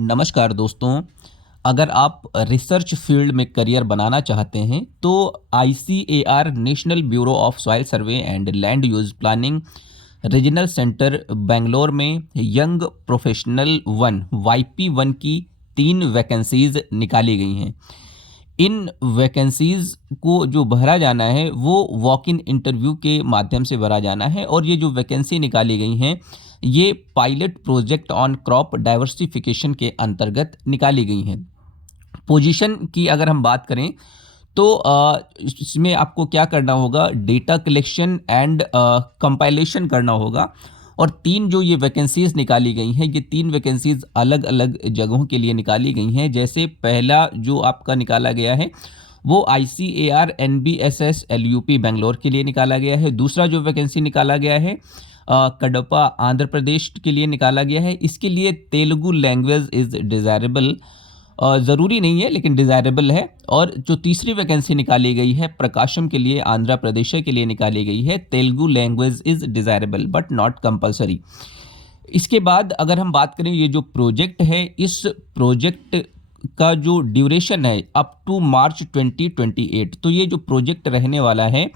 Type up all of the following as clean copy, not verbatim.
नमस्कार दोस्तों। अगर आप रिसर्च फील्ड में करियर बनाना चाहते हैं तो ICAR national bureau of soil survey and land use planning regional centre Bangalore में young professional one YP one की 3 वैकेंसीज निकाली गई हैं। इन वैकेंसीज को जो भरा जाना है वो वॉक इन इंटरव्यू के माध्यम से भरा जाना है और ये जो वैकेंसी निकाली गई हैं ये pilot project on crop diversification के अंतर्गत निकाली गई हैं। पोजीशन की अगर हम बात करें तो इसमें आपको क्या करना होगा, डेटा कलेक्शन एंड कंपाइलेशन करना होगा। और 3 जो ये वैकेंसीज निकाली गई हैं, ये 3 वैकेंसीज अलग अलग जगहों के लिए निकाली गई हैं। जैसे पहला जो आपका निकाला गया है वो ICAR NBSS LUP बेंगलोर के लिए निकाला गया है। दूसरा जो वैकेंसी निकाला गया है कडपा आंध्र प्रदेश के लिए निकाला गया है। इसके लिए तेलुगु लैंग्वेज इज़ डिज़ायरेबल, ज़रूरी नहीं है लेकिन डिज़ायरेबल है। और जो तीसरी वैकेंसी निकाली गई है प्रकाशम के लिए आंध्र प्रदेश के लिए निकाली गई है, Telugu language is desirable but not compulsory. इसके बाद अगर हम बात करें ये जो प्रोजेक्ट है, इस प्रोजेक्ट का जो ड्यूरेशन है अप टू मार्च 2028, तो ये जो प्रोजेक्ट रहने वाला है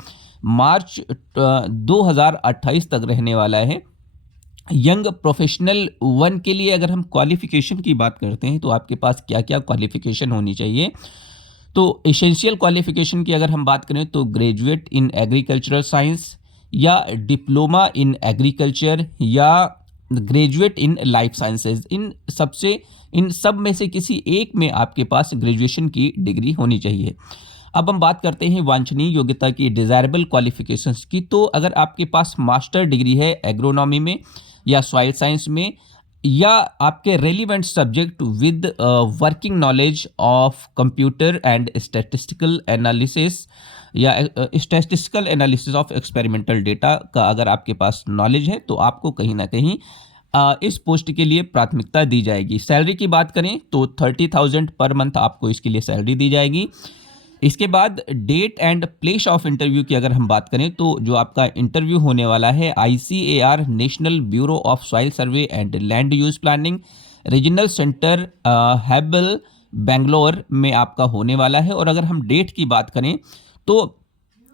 मार्च 2028 तक रहने वाला है। यंग प्रोफेशनल वन के लिए अगर हम क्वालिफ़िकेशन की बात करते हैं तो आपके पास क्या क्या क्वालिफ़िकेशन होनी चाहिए, तो एसेंशियल क्वालिफ़िकेशन की अगर हम बात करें तो ग्रेजुएट इन एग्रीकल्चरल साइंस या डिप्लोमा इन एग्रीकल्चर या ग्रेजुएट इन लाइफ साइंसेज, इन सब में से किसी एक में आपके पास ग्रेजुएशन की डिग्री होनी चाहिए। अब हम बात करते हैं वांछनीय योग्यता की, डिज़ायरेबल क्वालिफ़िकेशंस की। तो अगर आपके पास मास्टर डिग्री है एग्रोनॉमी में या सॉइल साइंस में, या आपके relevant subject with working knowledge of computer and statistical analysis या statistical analysis of experimental data का अगर आपके पास नॉलेज है तो आपको कहीं ना कहीं इस पोस्ट के लिए प्राथमिकता दी जाएगी। सैलरी की बात करें तो 30,000 पर मंथ आपको इसके लिए सैलरी दी जाएगी। इसके बाद date and place of interview की अगर हम बात करें तो जो आपका इंटरव्यू होने वाला है ICAR national bureau of soil survey and land use planning regional centre Hebbal Bangalore में आपका होने वाला है। और अगर हम डेट की बात करें तो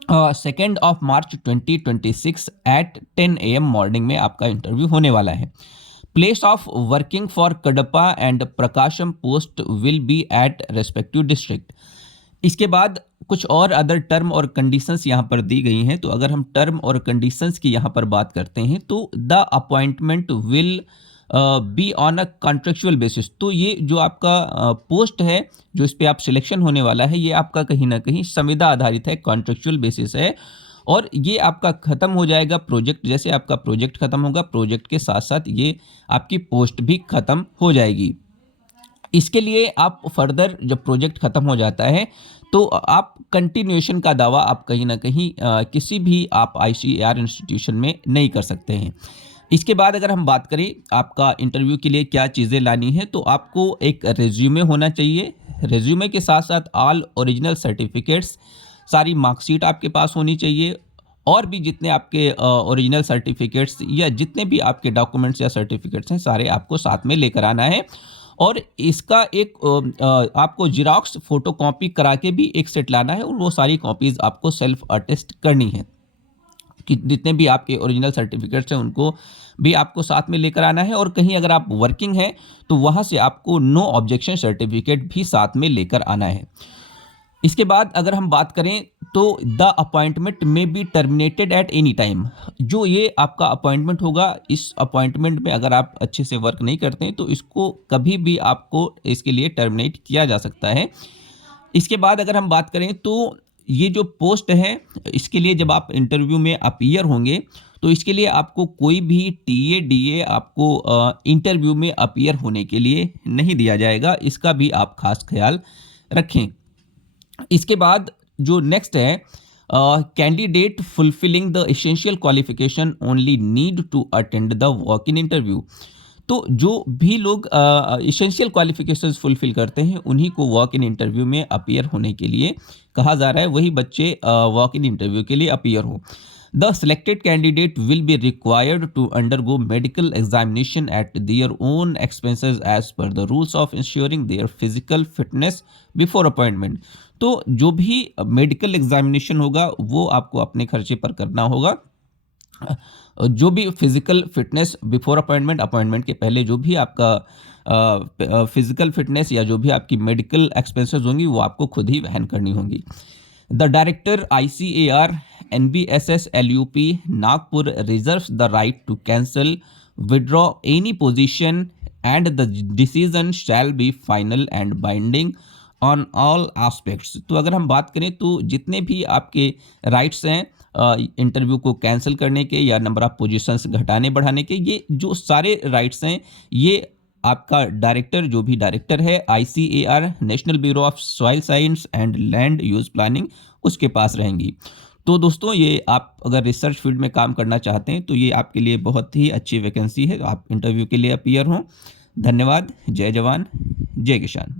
2 मार्च 2026 एट 10 AM मॉर्निंग में आपका इंटरव्यू होने वाला है। Place of working for Kadapa and Prakasam post will be at respective district. इसके बाद कुछ और अदर टर्म और कंडीशंस यहाँ पर दी गई हैं। तो अगर हम टर्म और कंडीशंस की यहाँ पर बात करते हैं तो the appointment will be on a contractual basis. तो ये जो आपका पोस्ट है जो इस पे आप सिलेक्शन होने वाला है ये आपका कहीं ना कहीं संविदा आधारित है, कॉन्ट्रेक्चुअल बेसिस है। और ये आपका ख़त्म हो जाएगा प्रोजेक्ट, जैसे आपका प्रोजेक्ट ख़त्म होगा प्रोजेक्ट के साथ साथ ये आपकी पोस्ट भी ख़त्म हो जाएगी। इसके लिए आप फर्दर जब प्रोजेक्ट ख़त्म हो जाता है तो आप कंटिन्यूएशन का दावा आप कहीं ना कहीं किसी भी आप ICAR इंस्टीट्यूशन में नहीं कर सकते हैं। इसके बाद अगर हम बात करें आपका इंटरव्यू के लिए क्या चीज़ें लानी है, तो आपको एक रेज्यूमे होना चाहिए। रेज्यूमे के साथ साथ ऑल ओरिजिनल सर्टिफिकेट्स, सारी मार्कशीट आपके पास होनी चाहिए। और भी जितने आपके ओरिजिनल सर्टिफिकेट्स या जितने भी आपके डॉक्यूमेंट्स या सर्टिफिकेट्स हैं सारे आपको साथ में लेकर आना है। और इसका एक आपको जिराक्स फोटो कॉपी करा के भी एक सेट लाना है और वो सारी कॉपीज़ आपको सेल्फ अटेस्ट करनी है कि जितने भी आपके ओरिजिनल सर्टिफिकेट्स हैं उनको भी आपको साथ में लेकर आना है। और कहीं अगर आप वर्किंग हैं तो वहाँ से आपको नो ऑब्जेक्शन सर्टिफिकेट भी साथ में लेकर आना है। इसके बाद अगर हम बात करें तो द अपॉइंटमेंट में be terminated at any time. जो ये आपका अपॉइंटमेंट होगा, इस अपॉइंटमेंट में अगर आप अच्छे से वर्क नहीं करते हैं तो इसको कभी भी आपको इसके लिए टर्मिनेट किया जा सकता है। इसके बाद अगर हम बात करें तो ये जो पोस्ट है इसके लिए जब आप इंटरव्यू में अपीयर होंगे तो इसके लिए आपको कोई भी TA आपको इंटरव्यू में अपीयर होने के लिए नहीं दिया जाएगा, इसका भी आप खास ख्याल रखें। इसके बाद जो नेक्स्ट है candidate fulfilling the essential qualification only need to attend the walk in interview. तो जो भी लोग एसेंशियल क्वालिफिकेशंस फुलफिल करते हैं उन्हीं को वॉक इन इंटरव्यू में अपीयर होने के लिए कहा जा रहा है, वही बच्चे वॉक इन इंटरव्यू के लिए अपीयर हो। The selected candidate will be required to undergo medical examination at their own expenses as per the rules of ensuring their physical fitness before appointment. तो जो भी मेडिकल एग्जामिनेशन होगा वो आपको अपने खर्चे पर करना होगा। जो भी physical fitness before appointment, appointment के पहले जो भी आपका फिजिकल फिटनेस या जो भी आपकी मेडिकल एक्सपेंसेस होंगी वो आपको खुद ही वहन करनी होंगी। The director ICAR NBSS LUP Nagpur reserves the right to cancel withdraw any position and the decision shall be final and binding on all aspects. तो अगर हम बात करें तो जितने भी आपके राइट्स हैं इंटरव्यू को कैंसिल करने के या नंबर ऑफ पोजीशंस घटाने बढ़ाने के, ये जो सारे राइट्स हैं ये आपका डायरेक्टर, जो भी डायरेक्टर है ICAR national bureau of soil science and land use planning, उसके पास रहेंगी। तो दोस्तों ये आप अगर रिसर्च फील्ड में काम करना चाहते हैं तो ये आपके लिए बहुत ही अच्छी वैकेंसी है, आप इंटरव्यू के लिए अपीयर हों। धन्यवाद। जय जवान जय किसान।